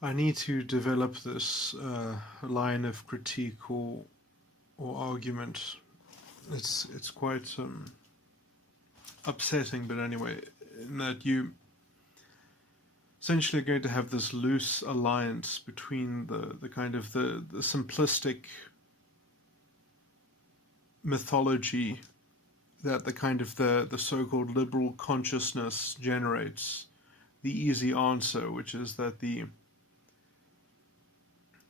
I need to develop this line of critique or argument. It's quite upsetting, but anyway, in that you essentially are going to have this loose alliance between the kind of the simplistic mythology that the kind of the so-called liberal consciousness generates, the easy answer, which is that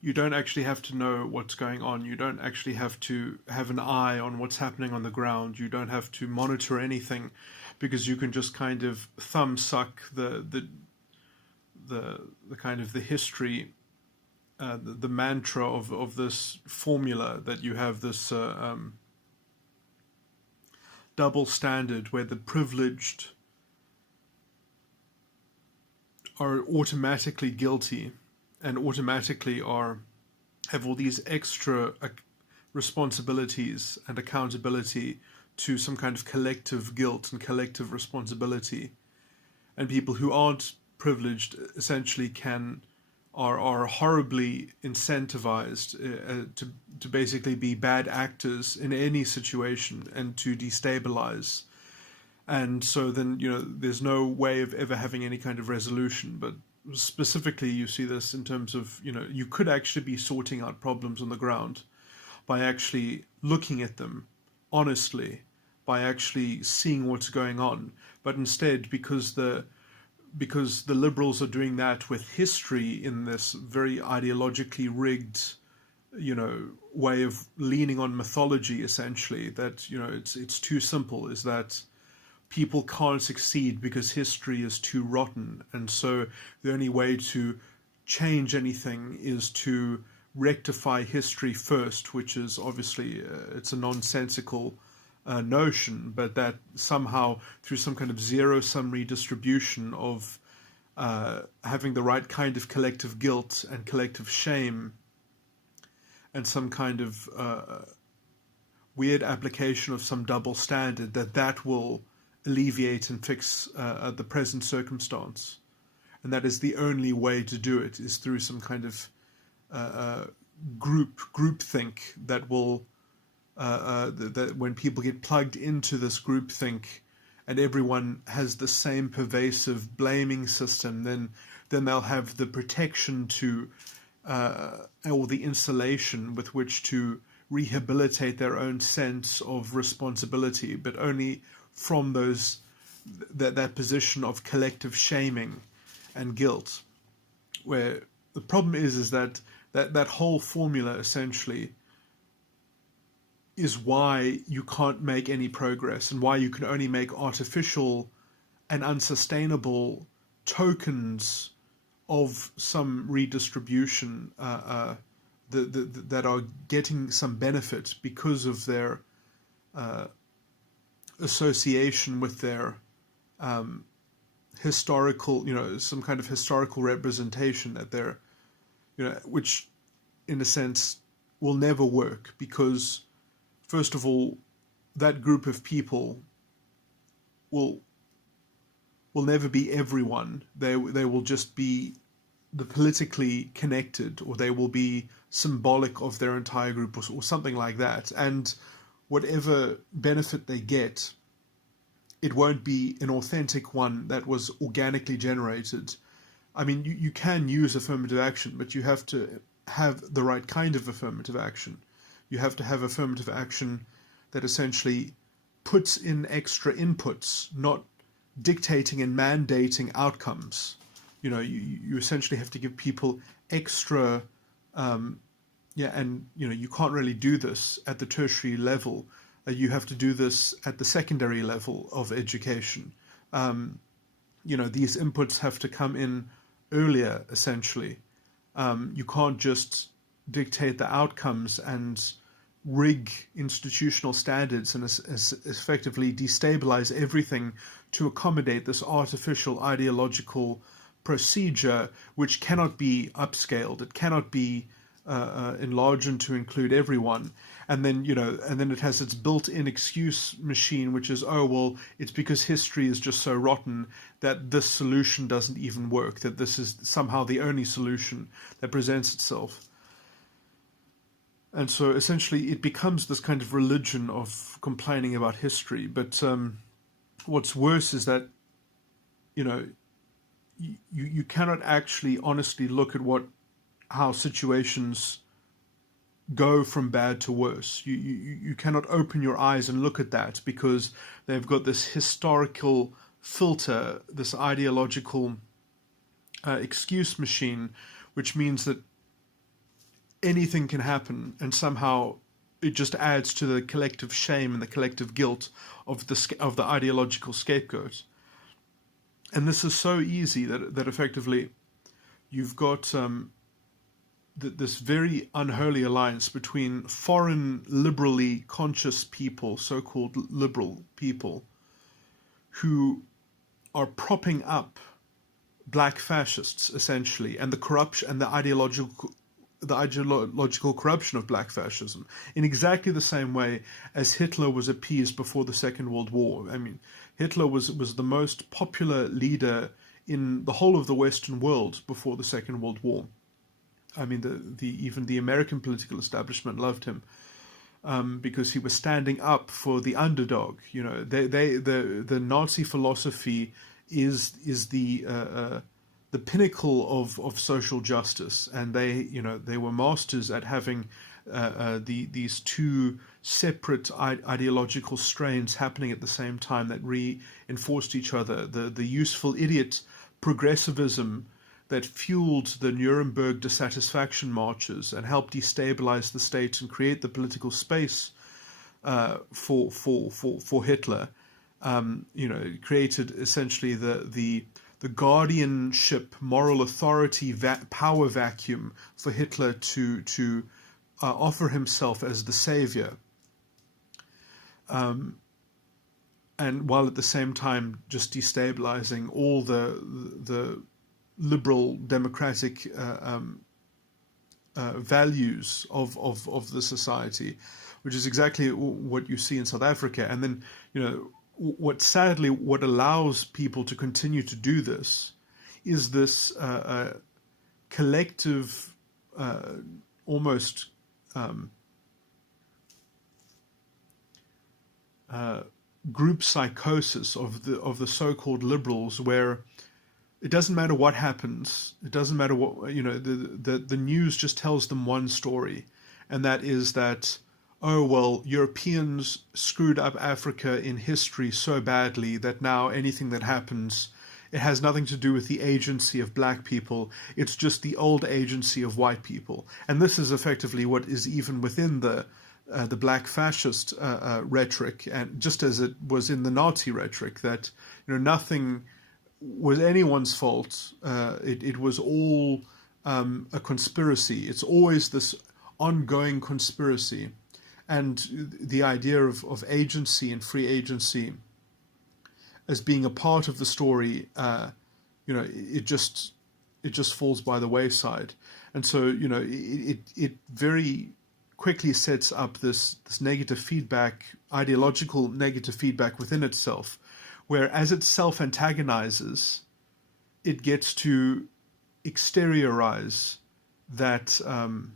you don't actually have to know what's going on. You don't actually have to have an eye on what's happening on the ground. You don't have to monitor anything, because you can just kind of thumb suck the kind of the history, the mantra of this formula that you have this double standard where the privileged are automatically guilty and automatically have all these extra responsibilities and accountability to some kind of collective guilt and collective responsibility, and people who aren't privileged essentially are horribly incentivized to basically be bad actors in any situation and to destabilize. And so then, there's no way of ever having any kind of resolution. But specifically, you see this in terms of, you could actually be sorting out problems on the ground by actually looking at them honestly, by actually seeing what's going on. But instead, because the liberals are doing that with history in this very ideologically rigged, way of leaning on mythology, essentially, that, it's too simple, is that people can't succeed because history is too rotten. And so the only way to change anything is to rectify history first, which is obviously, it's a nonsensical notion, but that somehow through some kind of zero-sum redistribution of having the right kind of collective guilt and collective shame and some kind of weird application of some double standard, that will alleviate and fix the present circumstance. And that is the only way to do it, is through some kind of groupthink that will that when people get plugged into this groupthink and everyone has the same pervasive blaming system, then they'll have the protection to or the insulation with which to rehabilitate their own sense of responsibility, but only from that position of collective shaming and guilt. Where the problem is that whole formula essentially is why you can't make any progress, and why you can only make artificial and unsustainable tokens of some redistribution that are getting some benefit because of their association with their historical, some kind of historical representation that they're, which in a sense will never work, because first of all, that group of people will never be everyone. They will just be the politically connected, or they will be symbolic of their entire group, or something like that. And whatever benefit they get, it won't be an authentic one that was organically generated. I mean, you can use affirmative action, but you have to have the right kind of affirmative action. You have to have affirmative action that essentially puts in extra inputs, not dictating and mandating outcomes. You essentially have to give people extra, and you can't really do this at the tertiary level. You have to do this at the secondary level of education. These inputs have to come in earlier, essentially. You can't just dictate the outcomes and rig institutional standards and effectively destabilize everything to accommodate this artificial ideological procedure, which cannot be upscaled. It cannot be enlarged to include everyone. And then, and then it has its built-in excuse machine, which is, oh, well, it's because history is just so rotten that this solution doesn't even work, that this is somehow the only solution that presents itself. And so essentially it becomes this kind of religion of complaining about history. But what's worse is that, you cannot actually honestly look at how situations go from bad to worse. You cannot open your eyes and look at that, because they've got this historical filter, this ideological excuse machine, which means that anything can happen, and somehow it just adds to the collective shame and the collective guilt of the ideological scapegoat. And this is so easy that effectively you've got this very unholy alliance between foreign liberally conscious people, so-called liberal people, who are propping up black fascists essentially, and the corruption and the ideological corruption of black fascism, in exactly the same way as Hitler was appeased before the Second World War. I mean, Hitler was the most popular leader in the whole of the Western world before the Second World War. I mean, even the American political establishment loved him because he was standing up for the underdog. The Nazi philosophy is the pinnacle of social justice, and they were masters at having these two separate ideological strains happening at the same time that reinforced each other. The useful idiot progressivism that fueled the Nuremberg dissatisfaction marches and helped destabilize the state and create the political space for Hitler. Created essentially the guardianship, moral authority, power vacuum for Hitler to offer himself as the savior, and while at the same time just destabilizing all the liberal democratic values of the society, which is exactly what you see in South Africa. And then what allows people to continue to do this is this collective, almost group psychosis of the so-called liberals, where it doesn't matter what happens, it doesn't matter what the news just tells them one story, and that is that, oh, well, Europeans screwed up Africa in history so badly that now anything that happens, it has nothing to do with the agency of black people. It's just the old agency of white people. And this is effectively what is even within the black fascist rhetoric, and just as it was in the Nazi rhetoric, that nothing was anyone's fault. It was all a conspiracy. It's always this ongoing conspiracy. And the idea of agency and free agency as being a part of the story, it just falls by the wayside. And so, it very quickly sets up this negative feedback, ideological negative feedback within itself, where as it self-antagonizes, it gets to exteriorize that, so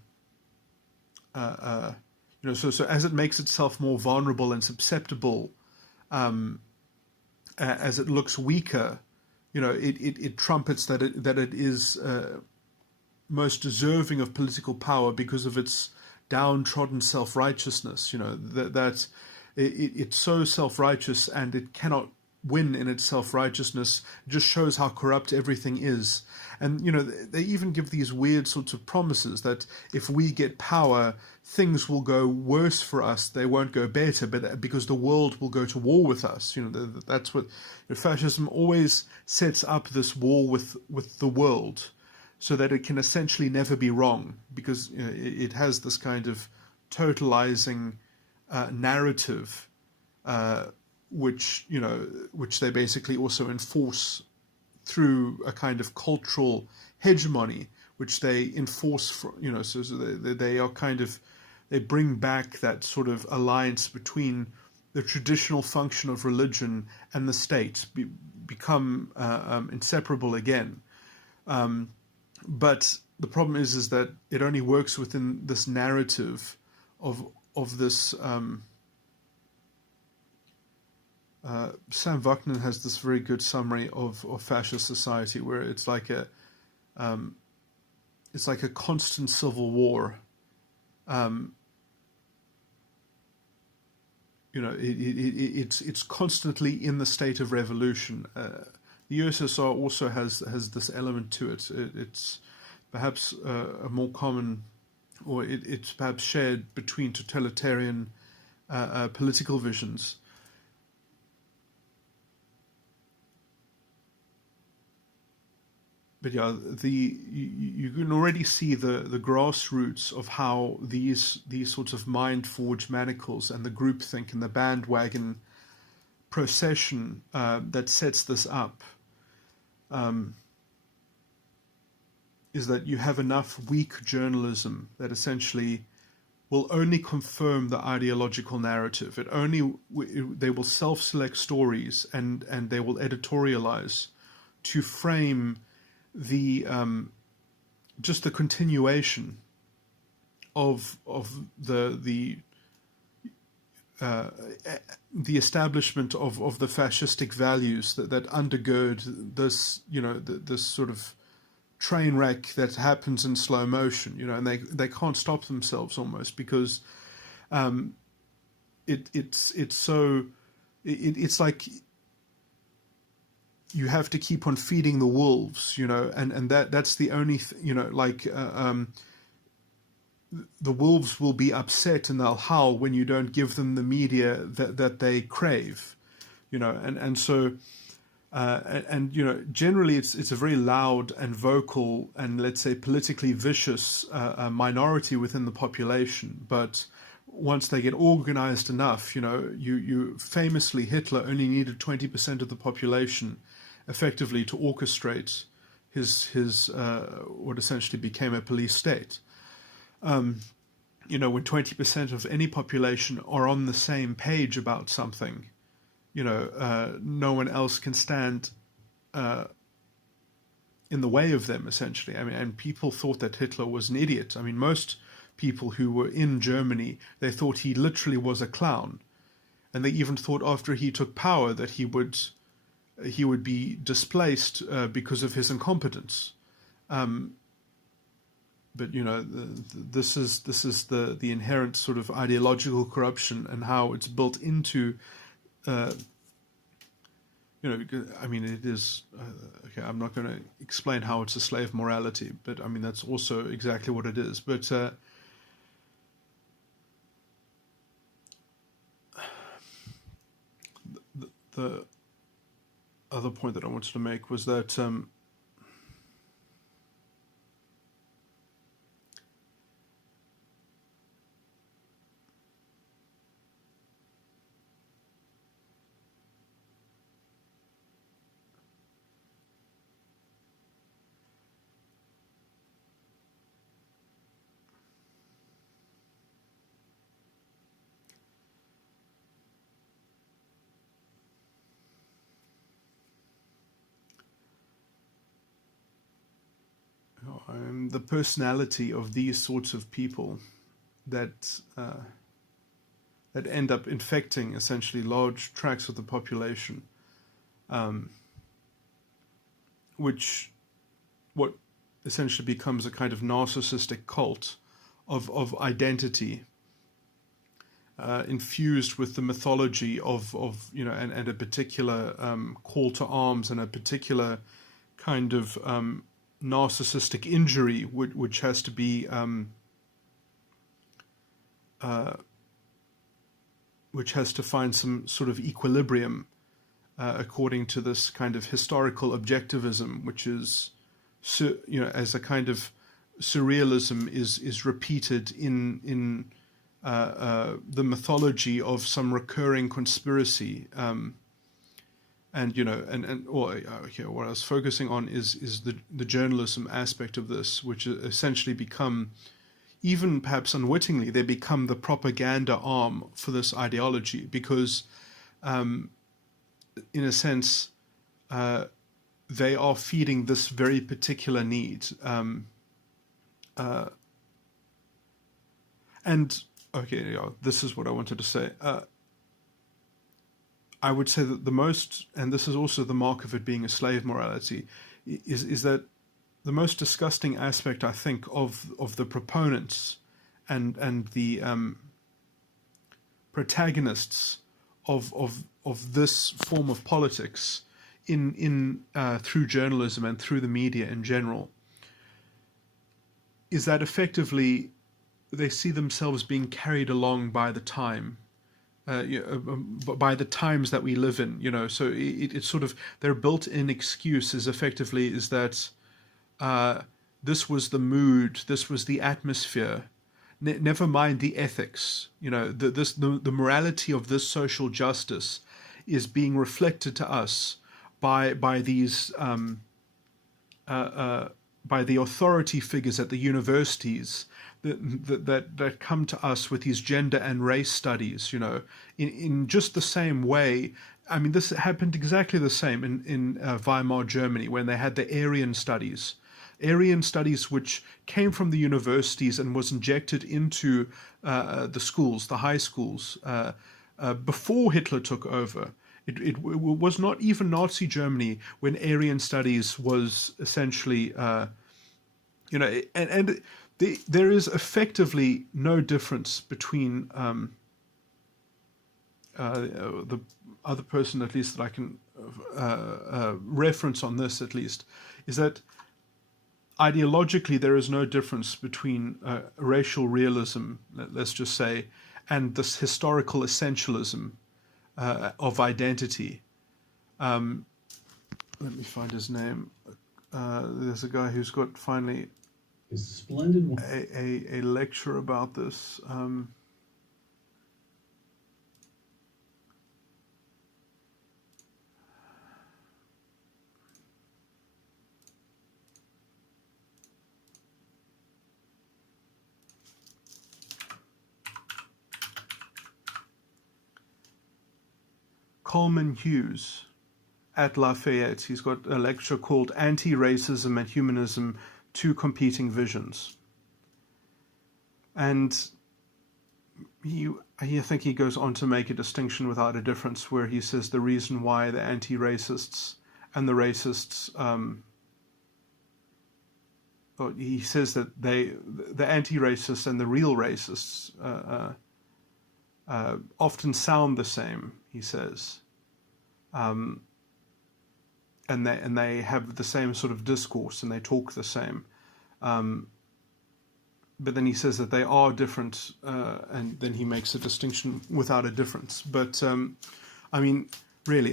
as it makes itself more vulnerable and susceptible, as it looks weaker, it trumpets that it is most deserving of political power because of its downtrodden self-righteousness. That it's so self-righteous, and it cannot win in its self-righteousness. Just shows how corrupt everything is. And they even give these weird sorts of promises that if we get power, things will go worse for us. They won't go better, but because the world will go to war with us. That's what fascism always sets up, this war with the world, so that it can essentially never be wrong, because it has this kind of totalizing narrative, which they basically also enforce through a kind of cultural hegemony, which they enforce for, so they are kind of, they bring back that sort of alliance between the traditional function of religion and the state, become inseparable again. But the problem is that it only works within this narrative of this. Sam Vaknin has this very good summary of fascist society, where it's like a constant civil war. It's constantly in the state of revolution. The USSR also has this element to it. It's perhaps a more common, or it's perhaps shared between totalitarian political visions. But yeah, you can already see the grassroots of how these sorts of mind-forged manacles and the groupthink and the bandwagon procession that sets this up is that you have enough weak journalism that essentially will only confirm the ideological narrative. They will self-select stories and they will editorialize to frame the just the continuation of the establishment of the fascistic values that undergird this, this sort of train wreck that happens in slow motion, and they can't stop themselves almost, because it's like you have to keep on feeding the wolves, and that's the only the wolves will be upset and they'll howl when you don't give them the media that they crave, generally it's a very loud and vocal and, let's say, politically vicious minority within the population. But once they get organized enough, you famously, Hitler only needed 20% of the population effectively to orchestrate his what essentially became a police state. When 20% of any population are on the same page about something, no one else can stand in the way of them, essentially. And people thought that Hitler was an idiot. Most people who were in Germany, they thought he literally was a clown. And they even thought after he took power that he would be displaced because of his incompetence. But this is the inherent sort of ideological corruption and how it's built into. It is okay. I'm not going to explain how it's a slave morality, but that's also exactly what it is. But the other point that I wanted to make was that the personality of these sorts of people that end up infecting essentially large tracts of the population, what essentially becomes a kind of narcissistic cult of identity, infused with the mythology of and a particular call to arms and a particular kind of narcissistic injury, which has to be which has to find some sort of equilibrium according to this kind of historical objectivism, which is as a kind of surrealism is repeated in the mythology of some recurring conspiracy And okay, what I was focusing on is the journalism aspect of this, which essentially become, even perhaps unwittingly, they become the propaganda arm for this ideology, because in a sense they are feeding this very particular need. And okay, yeah, this is what I wanted to say. I would say that the most, and this is also the mark of it being a slave morality, is that the most disgusting aspect, I think, of the proponents and the protagonists of this form of politics in through journalism and through the media in general, is that effectively they see themselves being carried along by the time. By the times that we live in, so it's sort of their built-in excuse is effectively is that this was the mood, this was the atmosphere, never mind the ethics. The morality of this social justice is being reflected to us by these by the authority figures at the universities that come to us with these gender and race studies, in just the same way. I mean, this happened exactly the same in Weimar Germany, when they had the Aryan studies, which came from the universities and was injected into the schools, the high schools, before Hitler took over. It was not even Nazi Germany when Aryan studies was essentially, there is effectively no difference between the other person, at least that I can reference on this, at least, is that ideologically there is no difference between racial realism, let's just say, and this historical essentialism of identity. Let me find his name. There's a guy who's got finally splendid a lecture about this. Coleman Hughes at Lafayette. He's got a lecture called Anti-Racism and Humanism, Two Competing Visions. And I think he goes on to make a distinction without a difference, where he says the reason why the anti-racists and the racists, he says that the anti-racists and the real racists often sound the same, he says. And they have the same sort of discourse and they talk the same. But then he says that they are different, and then he makes a distinction without a difference. But I mean, really,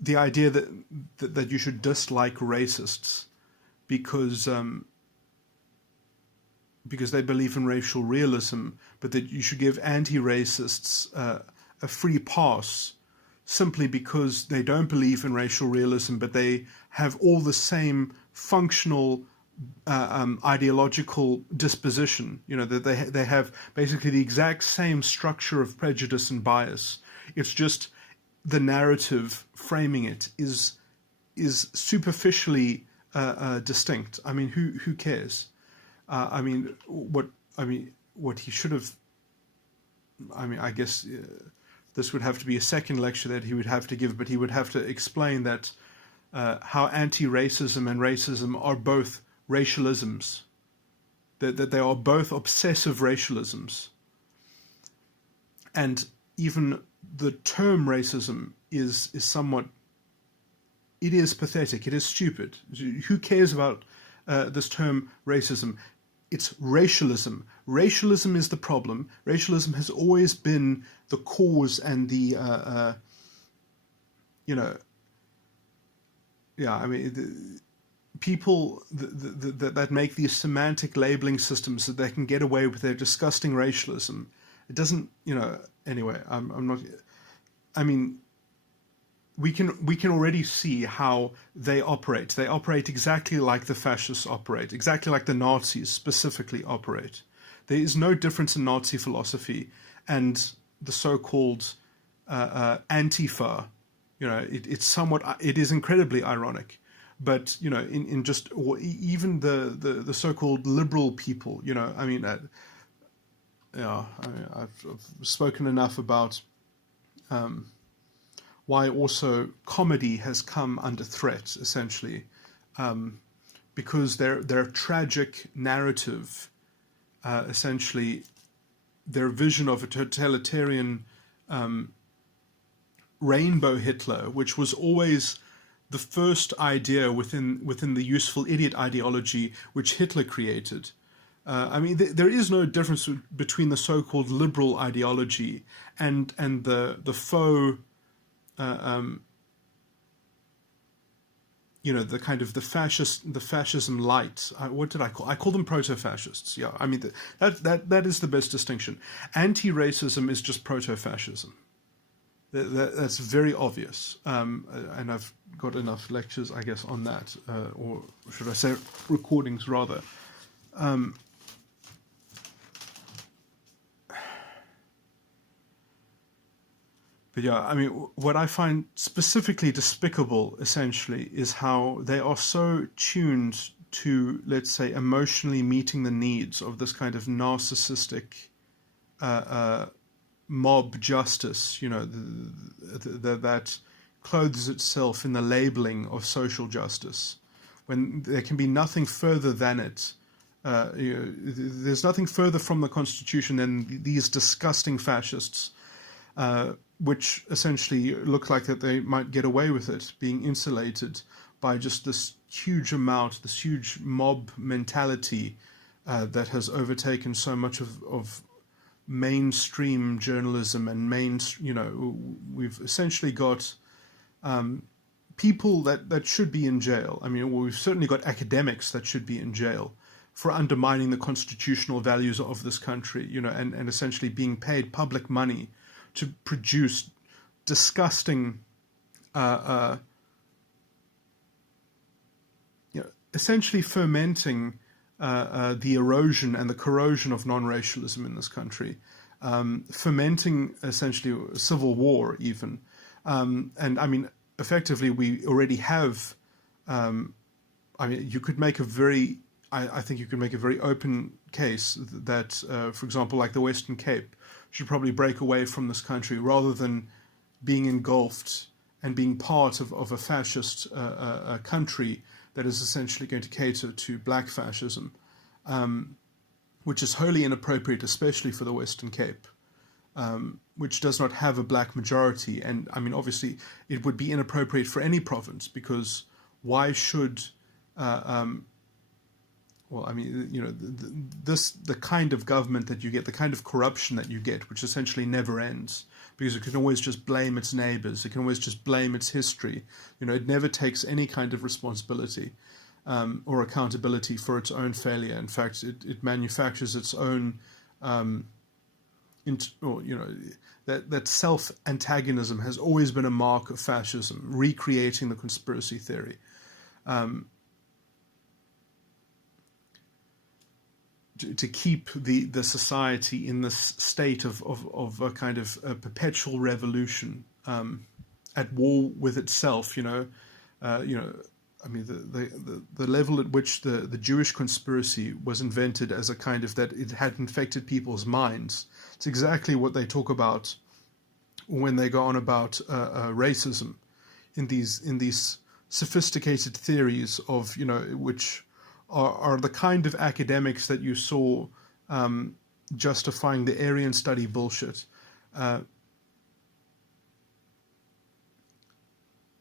the idea that you should dislike racists because they believe in racial realism, but that you should give anti-racists a free pass simply because they don't believe in racial realism, but they have all the same functional ideological disposition, that they have basically the exact same structure of prejudice and bias. It's just the narrative framing it is superficially distinct. I mean, who cares? What he should have. I guess this would have to be a second lecture that he would have to give, but he would have to explain that how anti-racism and racism are both racialisms, that they are both obsessive racialisms. And even the term racism is somewhat, it is pathetic, it is stupid. Who cares about this term racism? It's racialism. Racialism is the problem. Racialism has always been the cause and the, people that make these semantic labeling systems so they can get away with their disgusting racialism. It doesn't, anyway, I'm not, we can already see how they operate. They operate exactly like the fascists operate, exactly like the Nazis specifically operate. There is no difference in Nazi philosophy and the so-called Antifa. It is incredibly ironic, but in just, or even the so-called liberal people. I've spoken enough about why also comedy has come under threat, essentially, because their tragic narrative, essentially, their vision of a totalitarian rainbow Hitler, which was always the first idea within the useful idiot ideology which Hitler created. There is no difference between the so-called liberal ideology and the faux, the kind of the fascism light. What did I call? I call them proto-fascists. Yeah, that is the best distinction. Anti-racism is just proto-fascism. That's very obvious, and I've got enough lectures, I guess, on that, or should I say, recordings rather. But yeah, what I find specifically despicable, essentially, is how they are so tuned to, let's say, emotionally meeting the needs of this kind of narcissistic mob justice, that clothes itself in the labeling of social justice, when there can be nothing further than it. There's nothing further from the Constitution than these disgusting fascists, which essentially look like that they might get away with it, being insulated by just this huge amount, this huge mob mentality that has overtaken so much of mainstream journalism and we've essentially got people that should be in jail. We've certainly got academics that should be in jail for undermining the constitutional values of this country, and essentially being paid public money to produce disgusting, essentially fermenting the erosion and the corrosion of non-racialism in this country, fermenting essentially a civil war even. Effectively, we already have, you could make a very, I think you could make a very open case that, for example, like the Western Cape should probably break away from this country rather than being engulfed and being part of a fascist country that is essentially going to cater to black fascism, which is wholly inappropriate, especially for the Western Cape, which does not have a black majority. And obviously, it would be inappropriate for any province, because why should, the kind of government that you get, the kind of corruption that you get, which essentially never ends, because it can always just blame its neighbors, it can always just blame its history. It never takes any kind of responsibility or accountability for its own failure. In fact, it manufactures its own, that self-antagonism has always been a mark of fascism, recreating the conspiracy theory. To keep the society in this state of a kind of a perpetual revolution, at war with itself. The level at which the Jewish conspiracy was invented as a kind of that it had infected people's minds. It's exactly what they talk about when they go on about racism in these sophisticated theories of which are the kind of academics that you saw justifying the Aryan study bullshit.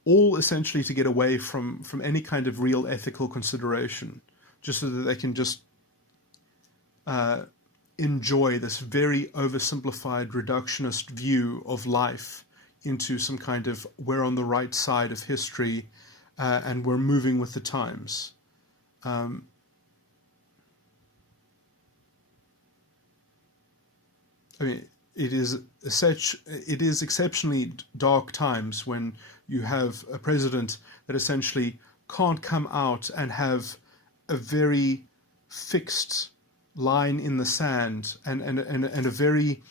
All essentially to get away from any kind of real ethical consideration, just so that they can just enjoy this very oversimplified reductionist view of life into some kind of we're on the right side of history and we're moving with the times. It is exceptionally dark times when you have a president that essentially can't come out and have a very fixed line in the sand and a very,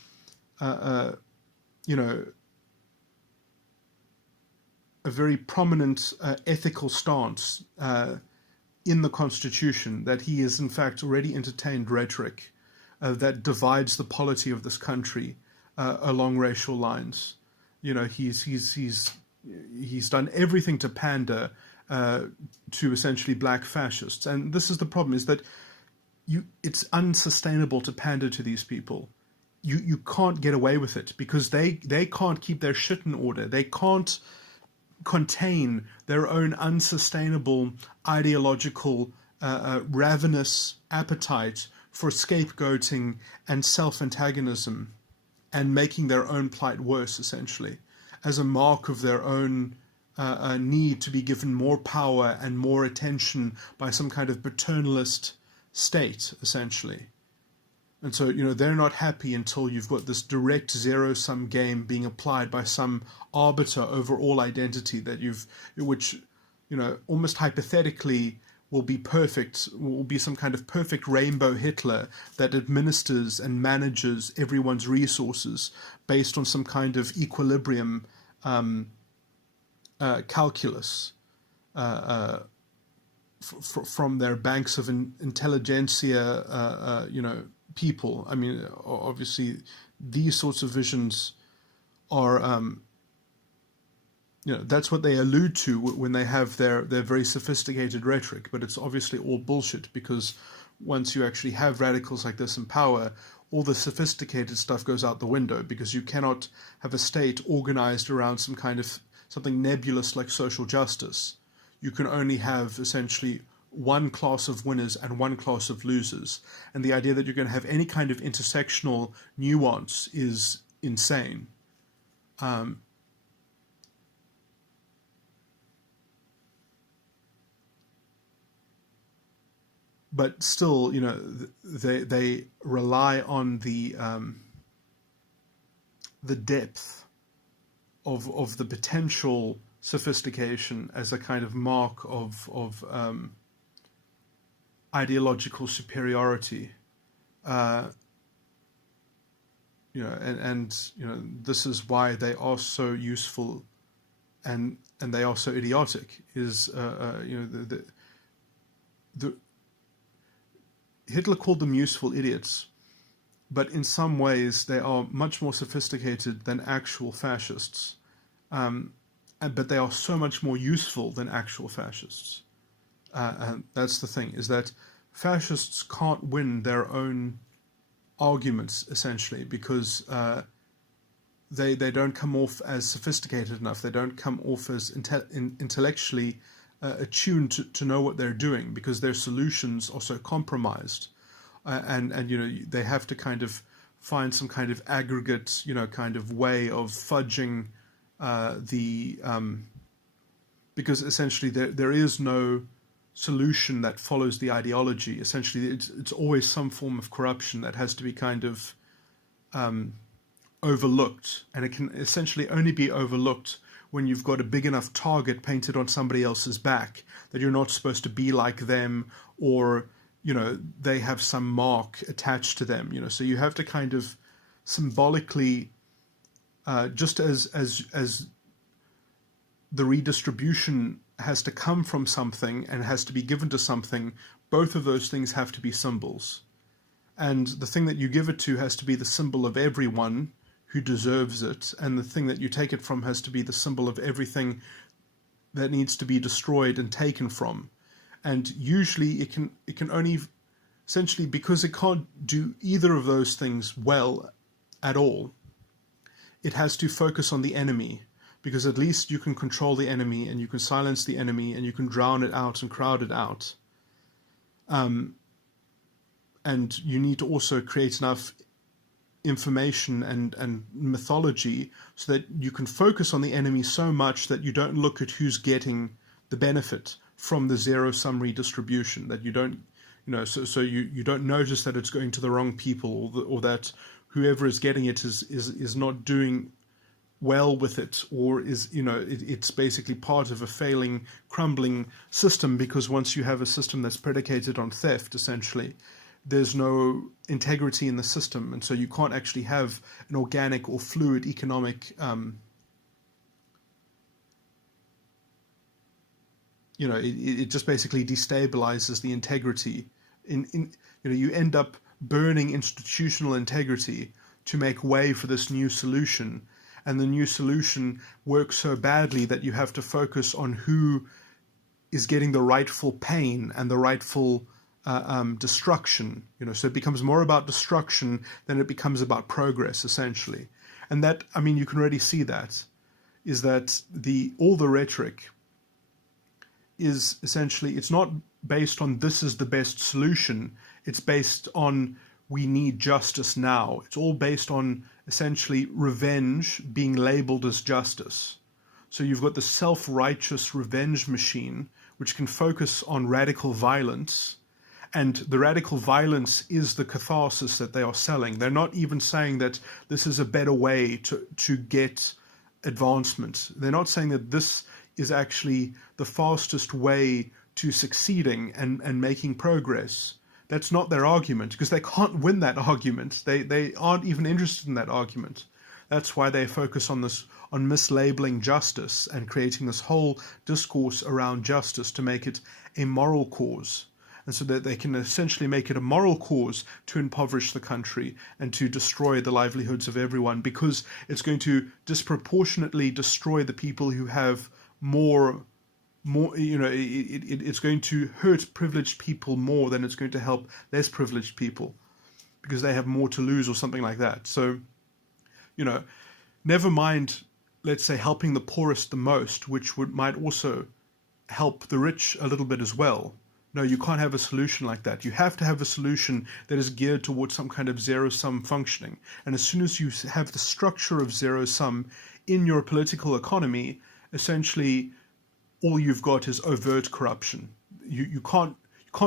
you know, a very prominent ethical stance in the Constitution, that he has in fact already entertained rhetoric that divides the polity of this country along racial lines. You know, he's done everything to pander to essentially black fascists, and this is the problem: is that it's unsustainable to pander to these people. You can't get away with it because they can't keep their shit in order. They can't contain their own unsustainable ideological ravenous appetite for scapegoating and self-antagonism and making their own plight worse, essentially, as a mark of their own need to be given more power and more attention by some kind of paternalist state, essentially. And so, you know, they're not happy until you've got this direct zero-sum game being applied by some arbiter over all identity which, you know, almost hypothetically will be perfect, will be some kind of perfect rainbow Hitler that administers and manages everyone's resources based on some kind of equilibrium calculus from their banks of intelligentsia, you know, people. I mean, obviously, these sorts of visions are, you know, that's what they allude to when they have their very sophisticated rhetoric. But it's obviously all bullshit, because once you actually have radicals like this in power, all the sophisticated stuff goes out the window, because you cannot have a state organized around something nebulous like social justice. You can only have essentially one class of winners and one class of losers. And the idea that you're going to have any kind of intersectional nuance is insane. But still, you know, they rely on the depth of the potential sophistication as a kind of mark of ideological superiority, you know, and you know, this is why they are so useful, and they are so idiotic. Is you know, the Hitler called them useful idiots, but in some ways they are much more sophisticated than actual fascists, but they are so much more useful than actual fascists. And that's the thing, is that fascists can't win their own arguments, essentially, because they don't come off as sophisticated enough. They don't come off as intellectually attuned to know what they're doing, because their solutions are so compromised. And you know, they have to kind of find some kind of aggregate, you know, kind of way of fudging because essentially there is no solution that follows the ideology. Essentially, it's always some form of corruption that has to be kind of overlooked, and it can essentially only be overlooked when you've got a big enough target painted on somebody else's back that you're not supposed to be like them, or, you know, they have some mark attached to them, you know. So you have to kind of symbolically, just as the redistribution has to come from something and has to be given to something, both of those things have to be symbols. And the thing that you give it to has to be the symbol of everyone who deserves it, and the thing that you take it from has to be the symbol of everything that needs to be destroyed and taken from. And usually it can only, essentially, because it can't do either of those things well at all, it has to focus on the enemy, because at least you can control the enemy, and you can silence the enemy, and you can drown it out and crowd it out. And you need to also create enough information and mythology so that you can focus on the enemy so much that you don't look at who's getting the benefit from the zero-sum redistribution, that you don't, you know, so you don't notice that it's going to the wrong people, or that whoever is getting it is not doing well with it, or is, it's basically part of a failing, crumbling system, because once you have a system that's predicated on theft, essentially, there's no integrity in the system, and so you can't actually have an organic or fluid economic it just basically destabilizes the integrity. You end up burning institutional integrity to make way for this new solution, and the new solution works so badly that you have to focus on who is getting the rightful pain and the rightful destruction. So it becomes more about destruction than it becomes about progress, essentially. And that, you can already see that, is that all the rhetoric is essentially, it's not based on this is the best solution. It's based on we need justice now. It's all based on essentially revenge being labeled as justice. So you've got the self-righteous revenge machine, which can focus on radical violence, and the radical violence is the catharsis that they are selling. They're not even saying that this is a better way to get advancement. They're not saying that this is actually the fastest way to succeeding and making progress. That's not their argument, because they can't win that argument. They aren't even interested in that argument. That's why they focus on mislabeling justice and creating this whole discourse around justice to make it a moral cause. And so that they can essentially make it a moral cause to impoverish the country and to destroy the livelihoods of everyone, because it's going to disproportionately destroy the people who have more, it's going to hurt privileged people more than it's going to help less privileged people, because they have more to lose or something like that. So, never mind, let's say, helping the poorest the most, which might also help the rich a little bit as well. No, you can't have a solution like that. You have to have a solution that is geared towards some kind of zero-sum functioning. And as soon as you have the structure of zero-sum in your political economy, essentially all you've got is overt corruption. You can't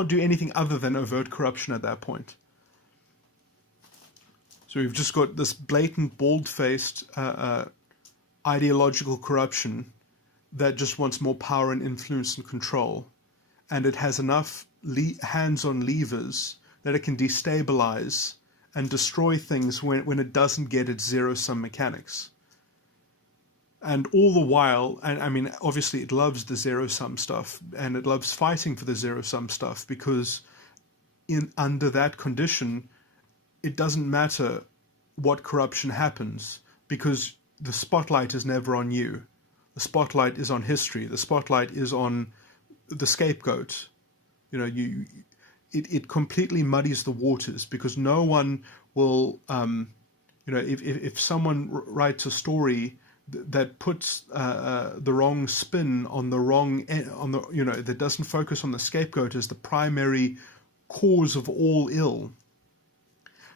do anything other than overt corruption at that point. So we've just got this blatant, bald-faced ideological corruption that just wants more power and influence and control. And it has enough hands on levers that it can destabilize and destroy things when it doesn't get its zero-sum mechanics. And all the while, and obviously it loves the zero-sum stuff, and it loves fighting for the zero-sum stuff, because under that condition, it doesn't matter what corruption happens, because the spotlight is never on you. The spotlight is on history. The spotlight is on the scapegoat. It completely muddies the waters, because no one will, if someone writes a story that puts the wrong spin on the wrong, that doesn't focus on the scapegoat as the primary cause of all ill,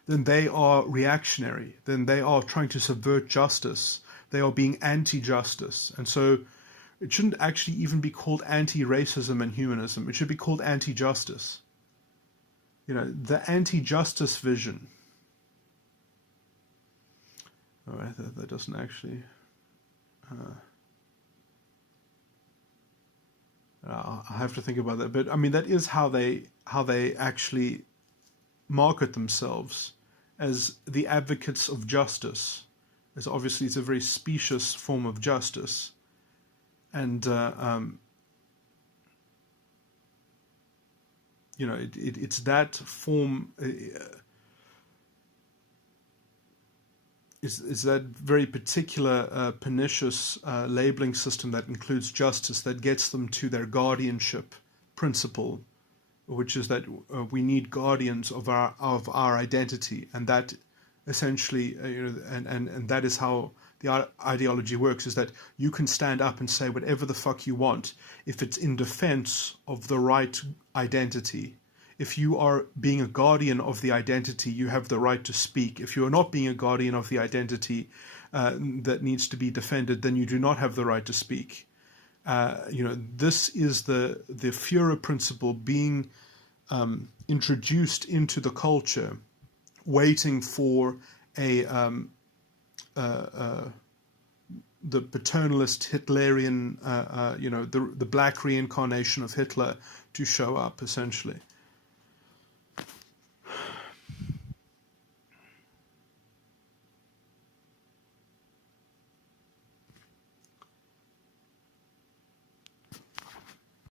then they are reactionary. Then they are trying to subvert justice. They are being anti-justice. And so it shouldn't actually even be called anti-racism and humanism. It should be called anti-justice. The anti-justice vision. All right, that doesn't actually... I have to think about that. But that is how they actually market themselves, as the advocates of justice. As obviously it's a very specious form of justice. And, it's that form, is that very particular pernicious labeling system that includes justice that gets them to their guardianship principle, which is that we need guardians of our identity, and that essentially, and that is how the ideology works, is that you can stand up and say whatever the fuck you want if it's in defense of the right identity. If you are being a guardian of the identity, you have the right to speak. If you are not being a guardian of the identity that needs to be defended, then you do not have the right to speak. This is the Führer principle being introduced into the culture, waiting for a the paternalist Hitlerian, the black reincarnation of Hitler to show up, essentially.